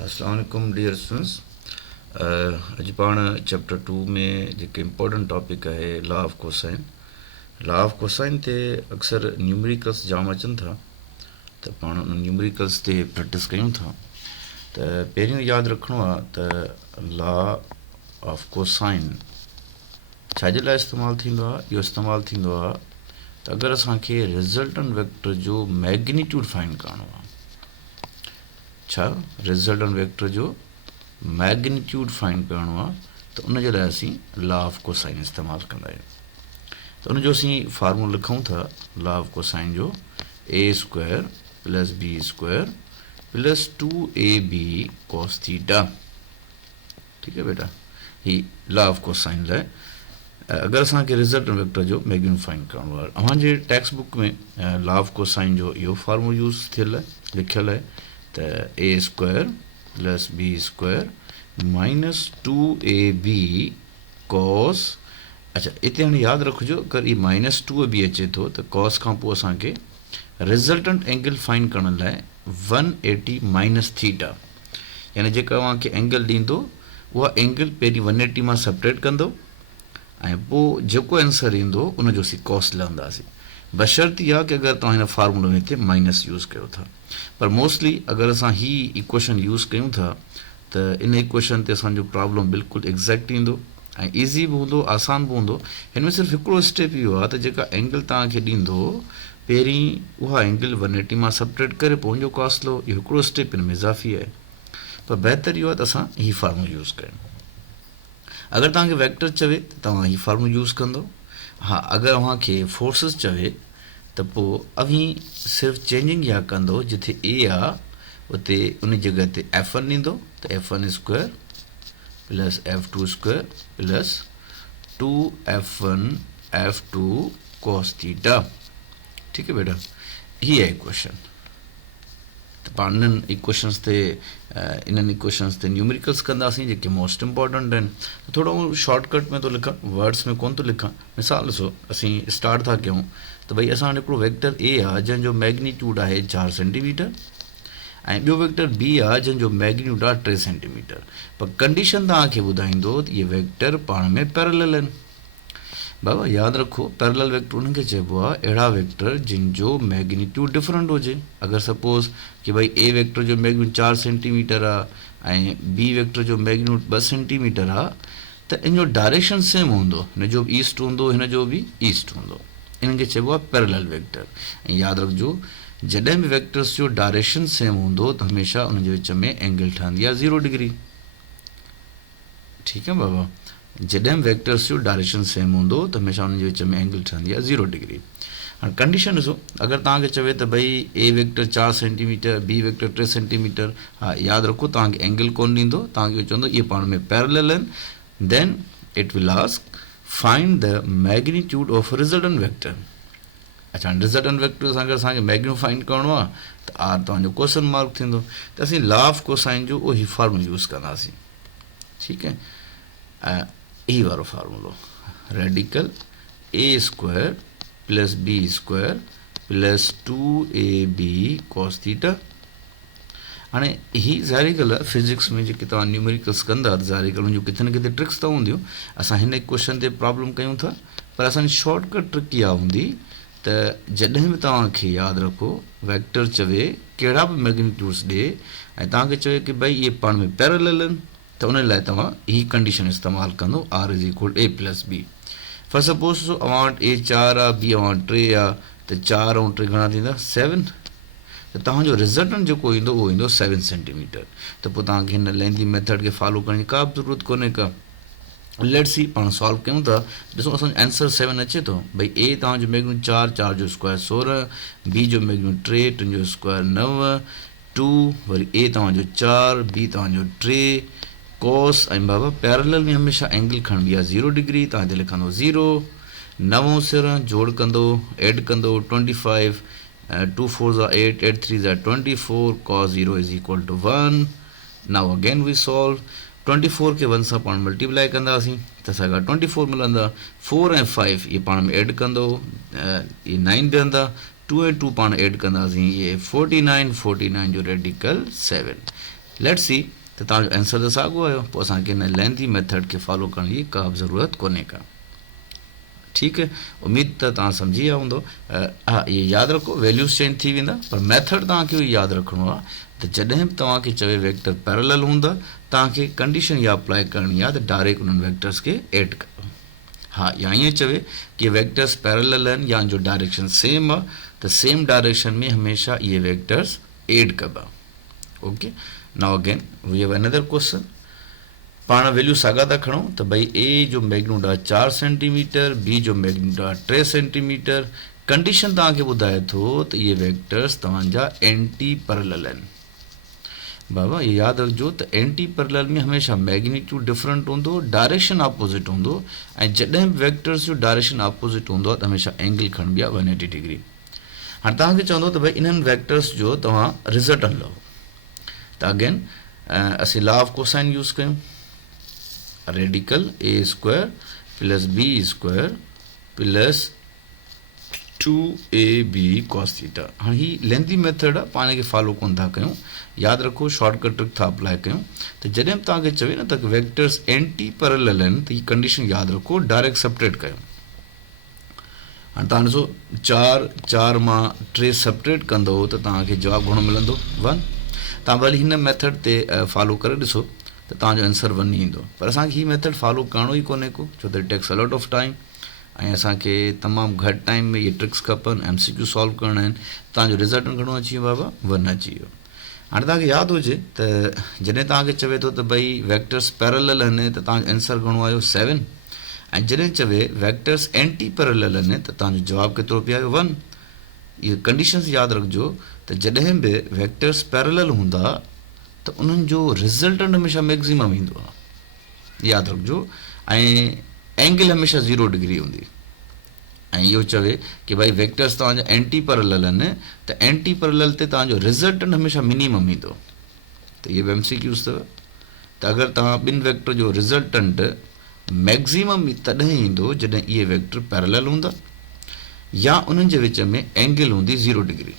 अस्सलाम वालेकुम dear students. अॼु पाण चैप्टर 2 में जेके इम्पोर्टेंट टॉपिक आहे law of cosine. Law of cosine ते अक्सर न्यूमेरिकल्स जाम अचनि था, त पाण उन न्यूमेरिकल्स ते प्रैक्टिस कयूं था। त पहिरियों यादि रखिणो आहे त लॉ ऑफ कोसाइन छाजे लाइ इस्तेमालु थींदो आहे। इहो इस्तेमालु थींदो आहे त अगरि असांखे रिज़ल्टेंट वेक्टर जो मैग्नीट्यूड फाइंड करणो आहे, छा रिज़ल्टेंट वेक्टर जो मैग्नीट्यूड फाइंड करणो आहे, त उन जे लाइ असीं लॉ ऑफ कोसाइन इस्तेमालु कंदा आहियूं। त उनजो असीं फार्मूलो लिखूं था लॉ ऑफ कोसाइन जो a² + b² + 2ab cos थीटा। ठीक है बेटा, ही लॉ ऑफ कोसाइन लाइ अगरि असांखे रिज़ल्टेंट वेक्टर जो मैग्नीट्यूड फाइंड करणो आहे। अव्हांजे टेक्स्ट बुक में लॉ ऑफ कोसाइन जो इहो फार्मूलो यूज़ थियल आहे, लिखियलु आहे त a² + b² - 2ab cos। अच्छा, हिते हाणे यादि रखिजो, अगरि ई -2ab अचे थो त कॉस खां पोइ असांखे रिज़ल्टेंट एंगल फाइंड करण लाइ 180 - थीटा, यानी जेका अव्हांखे एंगल ॾींदो उहा एंगल पहिरीं 180 मां सेपरेट कंदो ऐं पोइ जेको आंसर ईंदो उनजो असीं कॉस लहंदासीं। बशर्ती आहे कि अगरि तव्हां हिन फार्मूले में हिते माइनस यूज़ कयो था। पर मोस्टली अगरि असां ही इक्वेशन यूज़ कयूं था त इन इक्वेशन ते असांजो प्रॉब्लम बिल्कुलु एग्ज़ैक्ट ईंदो ऐं ईज़ी बि हूंदो, आसान बि हूंदो। हिन में सिर्फ़ु हिकिड़ो स्टेप इहो आहे त जेका एंगल तव्हांखे ॾींदो पहिरीं उहा एंगल 180 मां सेपरेट करे पोइ उनजो कॉस लो। इहो हिकिड़ो स्टेप हिन में इज़ाफ़ी आहे, पर बहितर इहो आहे त असां ही फार्मूलो यूज़ कयूं। अगरि तव्हांखे वेक्टर चवे त तव्हां ही फार्मूलो यूज़ कंदो। हा, अगरि अव्हांखे फोर्सिस चवे त पोइ अवी सिर्फ़ु चेंजिंग इहा कंदो, जिथे ए आहे उते उन जॻह ते f1 ॾींदो त f1² + f2² + 2f1 f2 cos थीटा। ठीक है बेटा, ही आहे इक्वेशन। त पाण इन्हनि इक्वेशन्स ते न्यूमेरिकल्स कंदासीं जेके मोस्ट इम्पॉर्टेंट आहिनि। थोरो शॉर्टकट में थो लिखां, वर्ड्स में कोन थो लिखां। मिसाल ॾिसो, असीं स्टार्ट था कयूं त भई असां वटि हिकिड़ो वेक्टर ए आहे जंहिंजो मैग्नीट्यूड आहे 4 सेंटीमीटर ऐं ॿियो वेक्टर बी आहे जंहिंजो मैग्नीट्यूड आहे 3 सेंटीमीटर। पर कंडीशन तव्हांखे ॿुधाईंदो त इहे वेक्टर पाण में पैरेलल आहिनि। बाबा यादि रखो, पैरेलल वेक्टर उनखे चइबो आहे अहिड़ा वेक्टर जिन जो मैग्नीट्यूड डिफरेंट हुजे। अगरि सपोज़ कि भई ए वेक्टर जो मैग्नीट्यूड 4 सेंटीमीटर आहे ऐं बी वेक्टर जो मैग्नीट्यूड 2 सेंटीमीटर आहे, त इन जो डायरेक्शन सेम हूंदो, हिन जो बि ईस्ट हूंदो, हिन जो बि ईस्ट हूंदो। इनखे चइबो आहे पैरेलल वेक्टर। ऐं यादि रखिजो, जॾहिं बि वेक्टर्स जो डायरेक्शन सेम हूंदो त हमेशह उनजे विच में एंगल ठहंदी आहे 0 डिग्री। ठीकु आहे बाबा, जॾहिं वेक्टर्स जो डायरेक्शन सेम हूंदो त हमेशह उनजे विच में एंगल ठहंदी आहे 0 डिग्री। हाणे कंडीशन ॾिसो, अगरि तव्हांखे चवे त भई A vector 4 centimetre B vector 3 centimetre, हा यादि रखो तव्हांखे एंगल कोन ॾींदो, तव्हांखे चवंदो इहे पाण में पैरेलल आहिनि। Then it will ask find the magnitude of resultant vector. अच्छा, रिज़ल्टेंट वेक्टर अगरि असांखे मैग्नीट्यूड फाइंड करणो आहे त आर तव्हांजो क्वेश्चन मार्क थींदो। त असीं लॉ ऑफ कोसाइन जो उहो ई फार्मूलो यूज़ कंदासीं। ठीकु है, ऐं यही वारो फार्मूलो रेडिकल a² + b² + 2ab cos थीटा। हाणे ही ज़ाहिरी ॻाल्हि आहे, फिज़िक्स में जेके तव्हां न्यूमेरिकल्स कंदा त ज़ाहिरी ॻाल्हि उनजूं किथे न किथे ट्रिक्स त हूंदियूं। असां हिन इक्वेशन ते प्रॉब्लम कयूं था, पर असांजी शॉर्टकट ट्रिक इहा हूंदी त जॾहिं बि तव्हांखे यादि रखो वेक्टर चवे कहिड़ा बि मैग्नीट्यूड्स ॾिए ऐं तव्हांखे चवे कि भई इहे पाण में पैरेलल आहिनि, त उन लाइ तव्हां ही कंडीशन इस्तेमालु कंदो r = a + b। फॉर सपोज अव्हां वटि a 4 आहे, b अव्हां वटि 3 आहे, त 4 ऐं 3 घणा थींदा 7। त तव्हांजो रिज़ल्टेंट जेको ईंदो उहो ईंदो 7 सेंटीमीटर। त पोइ तव्हांखे हिन लेंदी मेथड खे फॉलो करण जी का बि ज़रूरत कोन्हे का। लेट्स सी, पाण सॉल्व कयूं था। ॾिसो असांजो आंसर 7 अचे थो। भई ए तव्हांजो मैग्नीट्यूड 4, 4 जो स्क्वायर 16, बी जो मैग्नीट्यूड 3, 3 जो स्क्वायर 9, 2 वरी ए तव्हांजो 4, बी तव्हांजो 3 कॉस। ऐं बाबा पैरेलल में हमेशह एंगल खणबी आहे 0 डिग्री। तव्हां हिते लिखंदो 0, 9 सिर जोड़ कंदो, एड कंदो 25, 2 4 are 8, 8 3 are 24, cos 0 = 1। now again we solve। 24 खे 1 सां पाण मल्टीप्लाई कंदासीं त असांखे 24 मिलंदा। 4 ऐं 5 इहे पाण में एड कंदो, इहे 9 बीहंदा। 2 ऐं 2 पाण एड कंदासीं, इहे 49, 49 जो रेडिकल 7। लेट्स सी त तव्हांजो आंसर त साॻियो आयो, पोइ असांखे हिन लेंथी मेथड खे फॉलो करण जी का बि ज़रूरत कोन्हे का। ठीकु है, उम्मीद त तव्हां सम्झी विया हूंदो। हा, इहे यादि रखो, वैल्यूज़ चेंज थी वेंदा, पर मेथड तव्हांखे इहो यादि रखिणो आहे त जॾहिं बि तव्हांखे चवे वेक्टर पैरेलल हूंदा, तव्हांखे कंडीशन इहा अप्लाई करणी आहे त डायरेक्ट उन्हनि वेक्टर्स खे एड कयो। हा, या ईअं चवे कि वेक्टर्स पैरेलल आहिनि या जो डायरेक्शन सेम आहे, त सेम डायरेक्शन में हमेशह इहे वेक्टर्स एड कबा। Okay, now again we have another question. पाण वैल्यू साॻा था खणूं त भई ए जो मैग्नीट्यूड आहे 4 सेंटीमीटर, बी जो मैग्नीट्यूड आहे 3 सेंटीमीटर। कंडीशन तव्हांखे ॿुधाए थो त इहे वेक्टर्स तव्हांजा एंटी पैरेलल आहिनि। बाबा ये यादि रखिजो त एंटी पैरेलल में हमेशह मैग्नीट्यूड डिफरेंट हूंदो, डायरेक्शन ऑपोजिट हूंदो, ऐं जॾहिं बि वेक्टर्स जो डायरेक्शन ऑपोजिट हूंदो आहे त हमेशह एंगल खणबी आहे 180 डिग्री। हाणे तव्हांखे चवंदो त भई इन्हनि वेक्टर्स जो तव्हां रिज़ल्टन लहो, त अगेन असीं लॉ ऑफ कोसाइन यूज़ कयूं। Radical A square plus B square plus 2ab cos theta. हाँ, ही लेंथी मेथड आहे, पाण खे फॉलो कोन था कयूं। यादि रखो, शॉर्टकट ट्रिक था अप्लाई कयूं। त जॾहिं बि तव्हांखे चवे न त वेक्टर्स एंटी पैरेलल आहिनि, त हीअ कंडीशन यादि रखो, डायरेक्ट सपरेट कयूं। हाणे तव्हां ॾिसो, 4 मां 3 सपरेट कंदो त तव्हांखे जवाबु घणो मिलंदो? 1। तव्हां भली हिन मेथड ते फॉलो करे ॾिसो त तव्हांजो आंसर 1 ईंदो, पर असांखे हीअ मेथड फॉलो करणो ई कोन्हे को, छो त it takes a lot of time, ऐं असांखे तमामु घटि टाइम में इहे ट्रिक्स खपनि, MCQ सॉल्व करणा आहिनि। तव्हांजो रिज़ल्ट घणो अची वियो बाबा? 1 अची वियो। हाणे तव्हांखे यादि हुजे त जॾहिं तव्हांखे चवे थो त भई वेक्टर्स पैरेलल आहिनि त तव्हांजो आंसर घणो आयो? 7। ऐं जॾहिं चवे वेक्टर्स एंटी पैरेलल आहिनि त तव्हांजो जवाबु केतिरो पियो आयो? 1। इहे कंडीशन्स यादि रखिजो त जॾहिं बि वेक्टर्स पैरेलल हूंदा त उन्हनि जो रिज़ल्टेंट हमेशह मैक्सिमम ईंदो आहे, यादि रखिजो। ऐं एंगल हमेशह 0 डिग्री हूंदी। ऐं इहो चवे कि भई वेक्टर्स तव्हांजा एंटी पैरेलल आहिनि त एंटी पैरेलल ते तव्हांजो रिज़ल्टेंट हमेशह मिनिमम ईंदो। त इहे बि MCQs अथव। त अगरि तव्हां ॿिनि वेक्टर जो रिज़ल्टेंट मैक्सिमम तॾहिं ईंदो जॾहिं इहे वेक्टर पैरेलल हूंदा या उन्हनि जे विच में एंगल हूंदी 0 डिग्री।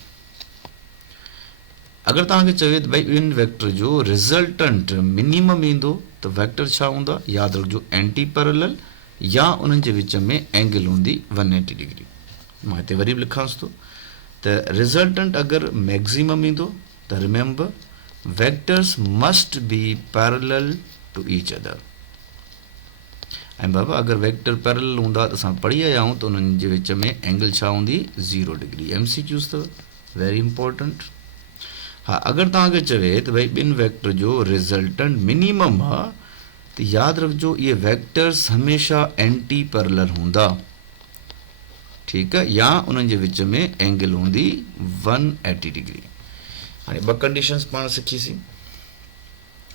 अगरि तव्हांखे चवे त भई ॿिनि वेक्टर जो रिज़ल्टेंट मिनिमम ईंदो त वेक्टर छा हूंदा? यादि रखिजो, एंटी पैरेलल या उन्हनि जे विच में एंगल हूंदी 180 डिग्री। मां हिते वरी बि लिखांसि थो त रिज़ल्टेंट अगरि मैक्सिमम ईंदो त remember vectors must be parallel to each other. ऐं बाबा अगरि वेक्टर पैरेलल हूंदा त असां पढ़ी आया आहियूं त उन्हनि जे विच में एंगल छा हूंदी? 0 डिग्री। MCQs अथव, वेरी इंपॉर्टेंट। हा, अगरि तव्हांखे चवे त भई ॿिनि वेक्टर जो रिज़ल्टेंट मिनिमम आहे त यादि रखिजो इहे वेक्टर्स हमेशह एंटी पैरेलल हूंदा, ठीकु आहे, या उन्हनि जे विच में एंगल हूंदी 180 डिग्री। हाणे ॿ कंडीशन्स पाण सिखीसीं,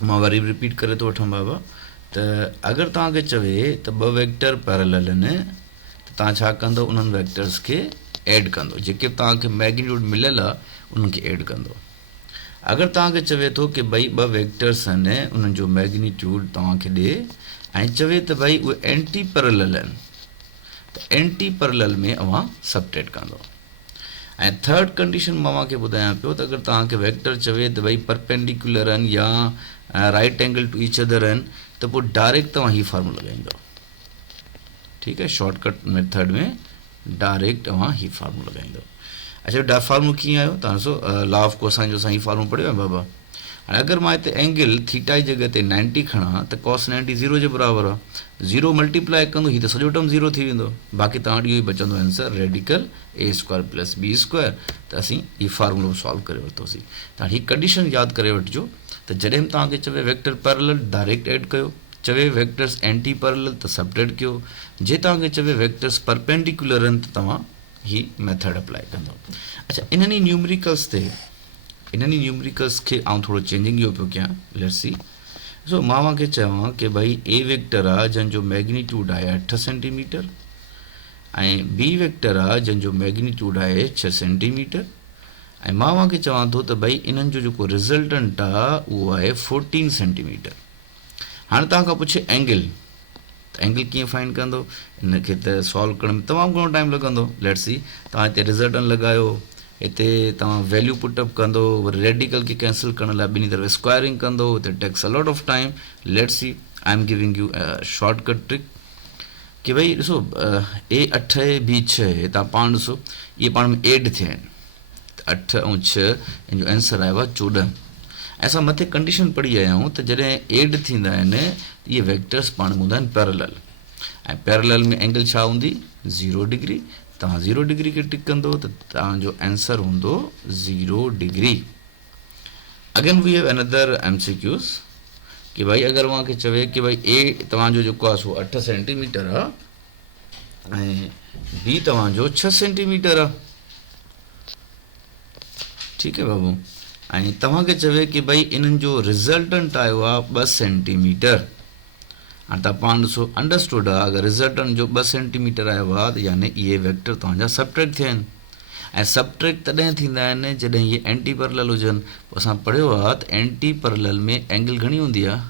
मां वरी बि रिपीट करे थो वठां बाबा। त अगरि तव्हांखे चवे त ॿ वेक्टर पैरेलल आहिनि त तव्हां छा कंदो? उन्हनि वेक्टर्स खे एड कंदो, जेके बि तव्हांखे मैग्नीट्यूड मिलियल आहे उन्हनि खे एड कंदो। अगरि तव्हांखे चवे थो कि भई ॿ वेक्टर्स आहिनि, उन्हनि जो मैग्नीट्यूड तव्हांखे ॾिए ऐं चवे त भई उहे एंटी पैरेलल आहिनि, त एंटी पैरेलल में अव्हां सब्ट्रैक्ट कंदो। ऐं थर्ड कंडीशन मां तव्हांखे ॿुधायां पियो त अगरि तव्हांखे वेक्टर चवे त भई परपेंडिकुलर आहिनि या right angle to each other आहिनि त पोइ डायरेक्ट तव्हां हीअ फॉर्मूला लॻाईंदो, ठीकु आहे, शॉर्टकट मेथड में डायरेक्ट तव्हां हीअ फॉर्मूला लॻाईंदो। अच्छा, फॉर्मूलो कीअं आयो? तव्हां ॾिसो, लॉ ऑफ कोसाइन जो असां हीअ फॉर्मूलो पढ़ियो आहे बाबा। हाणे अगरि मां हिते एंगल थीटा जी जॻह ते 90 खणा त cos 90 0 जे बराबरि आहे। 0 मल्टीप्लाई कंदो हीअ त सॼो टर्म 0 थी वेंदो, बाक़ी तव्हां वटि इहो ई बचंदो answer radical A square plus B square. त असीं हीअ फॉर्मूलो सॉल्व करे वरितोसीं। त हीअ कंडीशन यादि करे वठिजो त जॾहिं बि तव्हांखे चवे वेक्टर पैरेलल डायरेक्ट एड कयो, चवे वेक्टर्स एंटी पैरेलल त सब्ट्रैक्ट कयो, जे तव्हांखे चवे वेक्टर्स परपेंडिकुलर आहिनि त तव्हां ही मेथड अप्लाई कंदो। अच्छा, इन्हनि न्यूमरिकल्स खे आउं थोरो चेंजिंग इहो पियो कयां, लेट्स सी। सो मां तव्हांखे चवां कि भई ए वेक्टर आहे जंहिंजो मैग्नीट्यूड आहे 8 सेंटीमीटर ऐं बी वेक्टर आहे जंहिंजो मैग्नीट्यूड आहे 6 सेंटीमीटर ऐं मां तव्हांखे चवां थो त भई इन्हनि जो जेको रिज़ल्टेंट आहे उहो आहे 14 सेंटीमीटर। हाणे तव्हां खां पुछे एंगल, त एंगल कीअं फाइंड कंदो? इनखे त सॉल्व करण में तमामु घणो टाइम लॻंदो। लेट्स सी, तव्हां हिते रिज़ल्टेंट लॻायो, हिते तव्हां वैल्यू पुटअप कंदो, वरी रेडिकल खे कैंसिल करण लाइ ॿिनी तरफ़ स्क्वायरिंग कंदो, हिते takes a lot of time. Let's see, I am giving you shortcut trick कि भई ॾिसो A8 B6 हितां पाण ॾिसो इहे पाण में एड थिया आहिनि, 8 ऐं 6 इन जो आंसर आयो आहे 14. असां मथे कंडीशन पढ़ी आया आहियूं त जॾहिं एड थींदा आहिनि इहे वेक्टर्स पाण में हूंदा आहिनि पैरेलल, ऐं पैरेलल में एंगल छा हूंदी 0 डिग्री. तव्हां 0 डिग्री खे टिक कंदो त तव्हांजो आंसर हूंदो 0 degree. Again we have another MCQs कि भाई अगरि उहा खे चवे कि भाई A तव्हांजो जेको आहे सो 8 सेंटीमीटर आहे ऐं B तव्हांजो 6 सेंटीमीटर आहे. ठीकु आहे बाबू. ऐं तव्हांखे चवे कि भई इन्हनि जो रिज़ल्टेंट आयो आहे 2 सेंटीमीटर. हाणे तव्हां पाण ॾिसो अंडरस्टूड आहे, अगरि रिज़ल्टेंट जो 2 सेंटीमीटर आयो आहे त यानी इहे वेक्टर तव्हांजा सबट्रैक्ट थिया आहिनि. ऐं सबट्रैक्ट तॾहिं थींदा आहिनि जॾहिं इहे एंटी पैरेलल हुजनि. पोइ असां पढ़ियो आहे त एंटी पैरेलल में एंगल घणी हूंदी आहे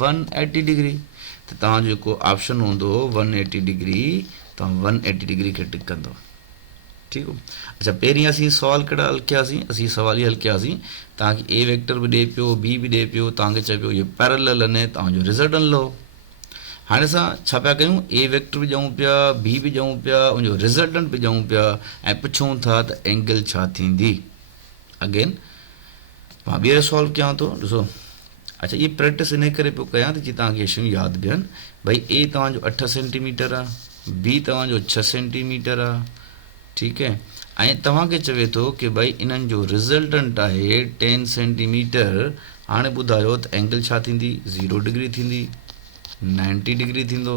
180 डिग्री. त तव्हांजो जेको ऑप्शन हूंदो 180 डिग्री, तव्हां 180 डिग्री खे टिक कंदो. ठीकु. अच्छा, पहिरीं असीं सुवाल कहिड़ा हल कयासीं, असीं सवाल इहे हल कयासीं तव्हांखे A वेक्टर बि ॾिए पियो, B बि ॾिए पियो, तव्हांखे चए पियो इहे पैरेलल आहिनि, तव्हांजो रिज़ल्टेंट लो. हाणे असां छा पिया कयूं, A वेक्टर बि ॾियूं पिया, B बि ॾियूं पिया, उनजो रिज़ल्टेंट बि ॾियूं पिया ऐं पुछूं था त एंगल छा थींदी. अगेन मां ॿीहर सॉल्व कयां थो. ॾिसो, अच्छा इहे प्रैक्टिस इन करे पियो कयां त जीअं तव्हांखे इहे शयूं यादि बीहनि. भई A तव्हांजो 8 सेंटीमीटर आहे, B तव्हांजो 6 सेंटीमीटर आहे. ठीकु आहे. ऐं तव्हांखे चवे थो कि भई इन्हनि जो रिज़ल्टेंट आहे 10 सेंटीमीटर. हाणे ॿुधायो त एंगल छा थींदी 0 डिग्री थींदी, 90 डिग्री थींदो,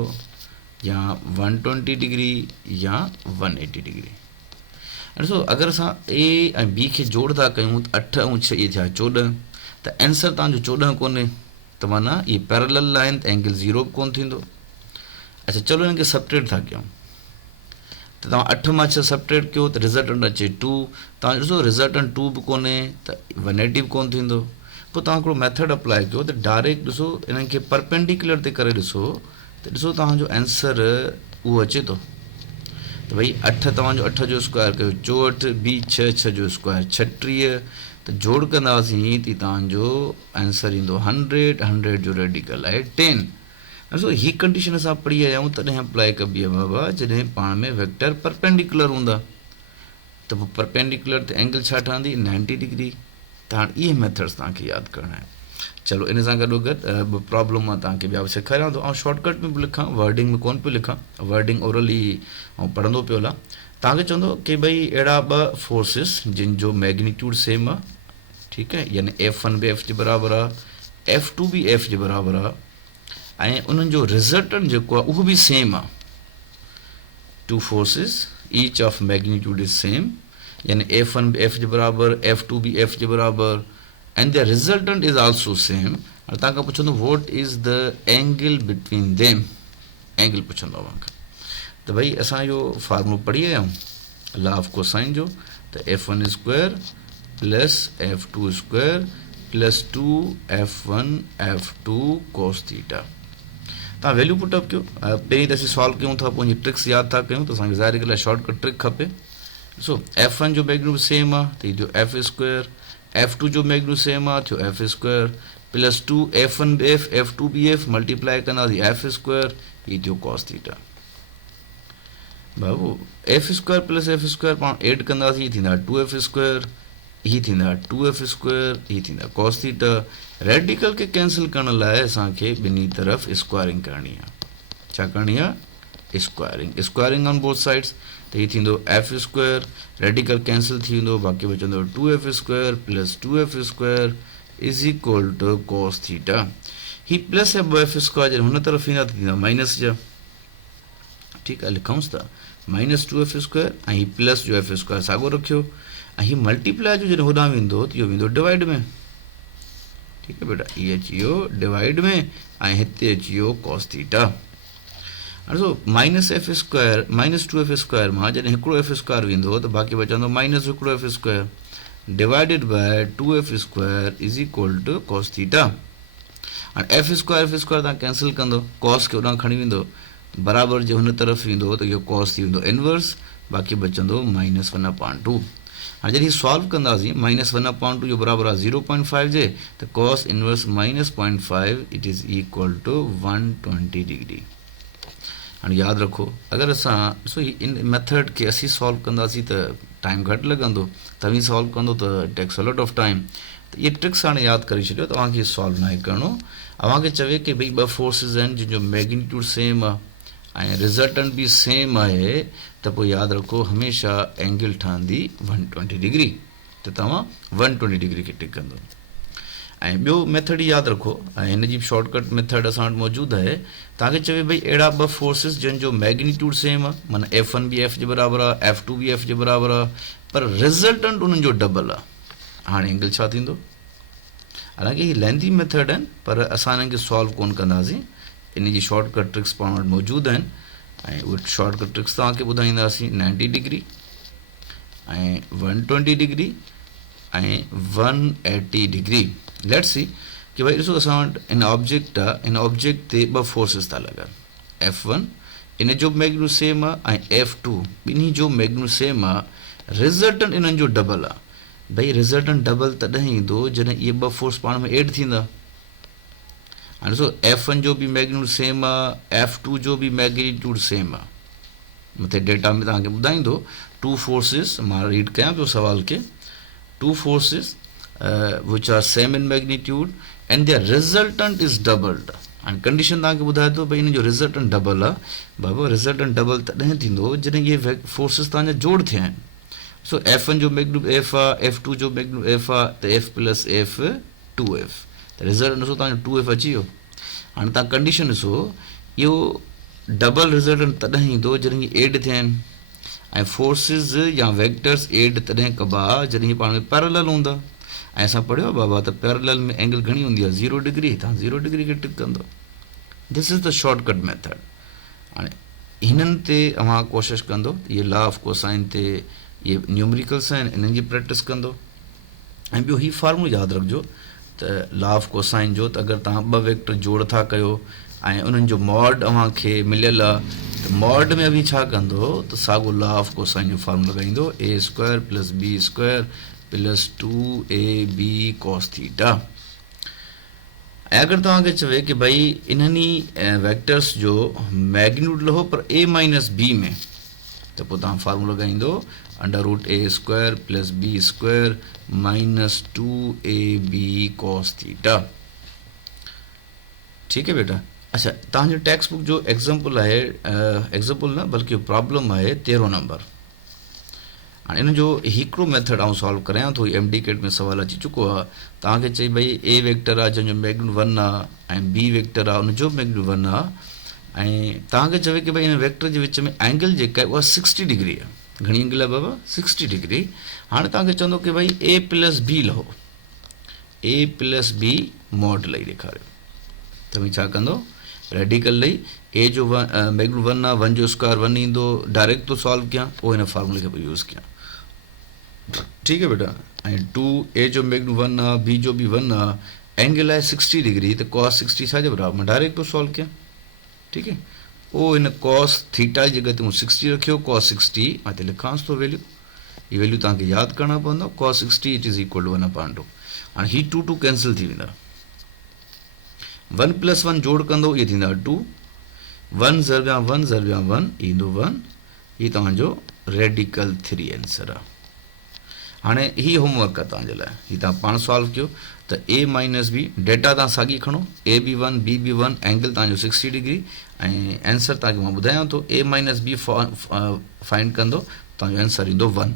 या 120 डिग्री, या 180 डिग्री. ॾिसो अगरि असां A ऐं B खे जोड़ था कयूं त 8 ऐं 6 इहे थिया 14. त आंसर तव्हांजो 14 कोन्हे, त माना इहे पैरेलल आहिनि त एंगल 0 बि कोन थींदो. अच्छा चलो हिन खे सबट्रैक्ट था कयूं. त तव्हां 8 मां 6 सबट्रैक्ट कयो त रिज़ल्टेंट अचे 2. तव्हां ॾिसो रिज़ल्टेंट 2 बि कोन्हे त 180 बि कोन थींदो. पोइ तव्हां हिकिड़ो मैथड अप्लाई कयो त डायरेक्ट ॾिसो इन्हनि खे परपेंडिकुलर ते करे ॾिसो त ॾिसो तव्हांजो आंसर उहो अचे थो. त भई 8 तव्हांजो 8 जो स्क्वायर कयो 64, B 6 जो स्क्वायर 36. त जोड़ कंदासीं त तव्हांजो आंसर ईंदो 100. 100 जो रेडिकल आहे 10. ॾिसो हीअ कंडीशन असां पढ़ी आया आहियूं तॾहिं अप्लाई कबी आहे बाबा जॾहिं पाण में वेक्टर परपेंडिकुलर हूंदा. त पोइ परपेंडिकुलर ते एंगल छा ठहंदी 90 डिग्री. त हाणे इहे मेथड्स तव्हांखे यादि करणा आहिनि. चलो इन सां गॾोगॾु ॿ प्रॉब्लम मां तव्हांखे ॿिया बि सेखारियां थो. ऐं शॉर्टकट में बि लिखां, वर्डिंग में कोन पियो लिखां, वर्डिंग ओरली ऐं पढ़ंदो पियो हलां. तव्हांखे चवंदो कि भई अहिड़ा 2 फोर्सिस जिन जो मैग्नीट्यूड सेम आहे. ठीकु आहे, यानी F1 बि F जे बराबरि आहे, F2 बि F जे बराबरि आहे, ऐं उन्हनि जो रिज़ल्टेंट जेको आहे उहो बि सेम आहे. 2 forces each of magnitude is same, यानी F1 बि F जे बराबरि, F2 बि F जे बराबरि, and the resultant is also same. हाणे तव्हांखां पुछंदो what is the angle between them. Angle पुछंदो तव्हांखां. त भई असां इहो फार्मूलो पढ़ी आया आहियूं लॉ ऑफ कोसाइन जो. त F1 square plus F2 square plus 2F1 F2 cos theta. तव्हां वैल्यू पुटअप कयो. पहिरीं त असीं सॉल्व कयूं था, पोइ ट्रिक्स यादि था कयूं त असांखे ज़ाहिर ॻाल्हि आहे शॉर्टकट ट्रिक खपे. ॾिसो F1 जो मैग्नीट्यूड सेम आहे त इहो F स्क्वायर, F2 जो मैग्नीट्यूड सेम आहे थियो F स्क्वायर, प्लस 2 F1 बि F F2 बि F मल्टीप्लाई कंदासीं F स्क्वायर, हीअ थियो कॉस थीटा. बाबू F square plus F square पाण एड कंदासीं थींदा 2F स्क्वायर, हीअ थींदा 2F स्क्वायर, हीअ थींदा कॉस थीटा. रेडिकल खे कैंसिल करण लाइ असांखे ॿिनी तरफ़ स्क्वायरिंग करणी आहे. छा करणी आहे squaring. Squaring on both sides. त हीअ थींदो F स्क्वायर, रेडिकल कैंसिल थी वेंदो, बाक़ी बचंदो 2F square plus 2F square is equal to cos theta. हीअ प्लस या 2F स्क्वायर जॾहिं हुन तरफ़ ईंदा त थींदा माइनस जा. ठीकु आहे, लिखूंसि था माइनस 2F स्क्वायर ऐं हीअ प्लस जो F स्क्वायर साॻियो रखियो, ऐं हीअ मल्टीप्लाई जो जॾहिं होॾां वेंदो त इहो वेंदो डिवाइड में. ठीकु आहे बेटा, इहे अची वियो डिवाइड में ऐं हिते अची वियो कॉस थीटा. ॾिसो minus F square minus 2F square मां जॾहिं हिकिड़ो F स्क्वायर वेंदो त बाक़ी बचंदो माइनस हिकिड़ो F square divided by 2F square is equal to cos theta. हाणे F स्क्वायर तव्हां कैंसिल कंदो, कॉस खे होॾां खणी वेंदो, बराबरि जे हुन तरफ़ वेंदो त इहो कॉस थी वेंदो इनवर्स, बाक़ी बचंदो -1/2. हाणे जॾहिं सॉल्व कंदासीं -1/2 जो बराबरि आहे 0.5 जे, त cos inverse -0.5 it is equal to 120 degree. हाणे यादि रखो, अगरि असां ॾिसो इन मेथड खे असीं सॉल्व कंदासीं त टाइम घटि लॻंदो, तव्हीं सॉल्व कंदो त takes a lot of time. त इहे ट्रिक्स हाणे यादि करे छॾियो, तव्हांखे सॉल्व न आहे करिणो। अव्हांखे चवे की भई ॿ फोर्सिस आहिनि जंहिंजो मैग्नीट्यूड सेम आहे ऐं रिज़ल्टेंट बि सेम आहे, त पोइ यादि रखो हमेशह एंगल ठहंदी 120 डिग्री, त तव्हां 120 डिग्री खे टिक कंदो। ऐं ॿियो मेथड यादि रखो, ऐं हिन जी शॉर्टकट मेथड असां वटि मौजूदु आहे। तव्हांखे चवे भई अहिड़ा ॿ फोर्सिस जंहिंजो मैग्नीट्यूड सेम आहे, माना F1 बि F जे बराबरि आहे, F2 बि F जे बराबरि आहे, पर रिज़ल्टेंट उन्हनि जो डबल आहे। हाणे एंगल छा थींदो? हालांकि हीअ लेंथी मेथड आहिनि, पर असां हिननि खे सॉल्व कोन कंदासीं। इन जी शॉर्टकट ट्रिक्स पाण वटि मौजूदु आहिनि, ऐं उहे शॉर्टकट ट्रिक्स तव्हांखे ॿुधाईंदासीं। 90 डिग्री ऐं 120 डिग्री ऐं 180 डिग्री। लेट्स सी कि भाई ॾिसो असां वटि इन ऑब्जेक्ट आहे, इन ऑब्जेक्ट ते ॿ फोर्सिस था लॻनि। F1 इन जो मैग्नीट्यूड सेम आहे ऐं F2 ॿिन्ही जो मैग्नीट्यूड सेम आहे, रिज़ल्टेंट इन्हनि जो डबल आहे। भई रिज़ल्टेंट डबल तॾहिं ईंदो जॾहिं इहे ॿ फोर्स पाण में एड थींदा। हाणे ॾिसो F1 जो बि मैग्नीट्यूड सेम आहे, F2 जो बि मैग्नीट्यूड सेम आहे। मथे डेटा में तव्हांखे ॿुधाईंदो टू फोर्सिस, मां रीड कयां पियो सवाल खे, two forces which are same in magnitude and their resultant is doubled। हाणे कंडीशन तव्हांखे ॿुधाए थो भई इन जो रिज़ल्टेंट डबल आहे। बाबा रिज़ल्टेंट डबल तॾहिं थींदो जॾहिं इहे फोर्सिस तव्हांजा जोड़ थिया आहिनि। सो F1 जो मैग्नीट्यूड F आहे, F2 जो मैग्नीट्यूड F आहे, त F + F 2F, त रिज़ल्ट ॾिसो तव्हांजो 2F अची वियो। हाणे तव्हां कंडीशन ॾिसो, इहो डबल रिज़ल्टेंट तॾहिं ईंदो जॾहिं इहे एड थिया आहिनि, ऐं फोर्सिस या वेक्टर्स एड तॾहिं कबा जॾहिं इहे पाण में पैरेलल हूंदा। ऐं असां पढ़ियो आहे बाबा त पैरेलल में एंगल घणी हूंदी आहे? 0 डिग्री। तव्हां 0 डिग्री खे टिक कंदो। This is the shortcut method. हाणे हिननि ते अव्हां कोशिशि कंदो, इहे लॉ ऑफ कोसाइन ते इहे न्यूमरिकल्स आहिनि, इन्हनि जी प्रैक्टिस कंदो। ऐं ॿियो हीउ फार्मूलो यादि रखिजो त लॉ ऑफ कोसाइन जो, त अगरि तव्हां ॿ वेक्टर जोड़ था कयो ऐं उन्हनि जो मॉड अव्हांखे मिलियल आहे, त मॉड में बि छा कंदो त साॻियो लॉ ऑफ कोसाइन जो फार्मूलो लॻाईंदो, A² + B² + 2AB cos थीटा। ऐं अगरि तव्हांखे चवे कि भई इन्हनि वेक्टर्स जो मैग्नीट्यूड लहो पर A - B में, त पोइ तव्हां फार्मूलो लॻाईंदो √A² + B² - 2AB cos थीटा। ठीकु आहे बेटा? अच्छा, तव्हांजो टेक्स्ट बुक जो एग्ज़ाम्पल आहे, एग्ज़ाम्पल न बल्कि प्रॉब्लम आहे 13 नंबर। हाणे इन जो हिकिड़ो मेथड आउं सॉल्व करियां थो, MD कैट में सवाल अची चुको आहे। तव्हांखे चई भई A वेक्टर आहे जंहिंजो मैग्नीट्यूड 1 आहे ऐं B वेक्टर आहे उनजो मैग्नीट्यूड 1 आहे, ऐं तव्हांखे चवे कि भई इन वेक्टर जे विच में एंगल जेका आहे उहा 60 डिग्री आहे। घणी एंगल आहे बाबा? 60 डिग्री। हाणे तव्हांखे चवंदो कि भई A + B लहो, A + B मॉड लही ॾेखारियो। त भई छा कंदो? रेडिकल लही A जो मैग्नीट्यूड 1 आहे, 1 जो स्क्वायर 1 ईंदो, डायरेक्ट थो सॉल्व कयां, पोइ हिन फार्मूले खे पोइ यूज़ कयां। ठीकु आहे बेटा? ऐं 2A जो मैग्नीट्यूड 1 आहे, B जो बि 1 आहे, एंगल आहे 60 डिग्री, त cos 60 छा जे बराबरि? मां डायरेक्ट थो सॉल्व कयां। ठीकु आहे? पोइ हिन cos थीटा जी जॻह ते मूं 60 रखियो, cos 60 मां हिते लिखांसि थो वैल्यू। हीअ वैल्यू तव्हांखे यादि करणा पवंदो, cos 60 it is equal to 1/2। हाणे हीअ 2 2 कैंसिल थी वेंदा, 1 + 1 जोड़ कंदो, इहे थींदा 2, 1 ज़रबिया 1 ज़रबिया 1 ईंदो 1। हीअ तव्हांजो रेडिकल 3 आंसर आहे। हाणे हीअ होमवर्क आहे तव्हांजे लाइ, हीअ तव्हां पाण सॉल्व कयो। त A - B डेटा तव्हां साॻी खणो, A बि 1 B बि 1, एंगल तव्हांजो 60 डिग्री, ऐं आंसर तव्हांखे मां ॿुधायां थो A - B फाइंड कंदो, तव्हांजो आंसर ईंदो 1।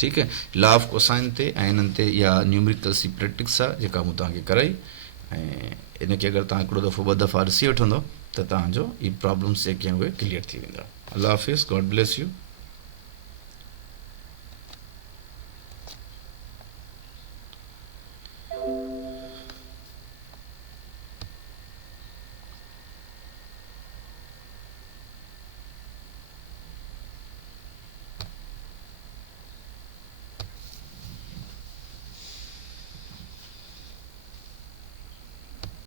ठीकु आहे? लॉ ऑफ कोसाइन ते ऐं हिननि ते इहा न्यूमरिकल्स जी प्रैक्टिस आहे जेका मूं तव्हांखे कराई, ऐं इनखे अगरि तव्हां हिकिड़ो दफ़ो 2 दफ़ा ॾिसी वठंदो त तव्हांजो इहे प्रॉब्लम्स जेके आहिनि उहे क्लियर थी वेंदा। अल्लाह हाफ़िज़, गॉड ब्लेस यू।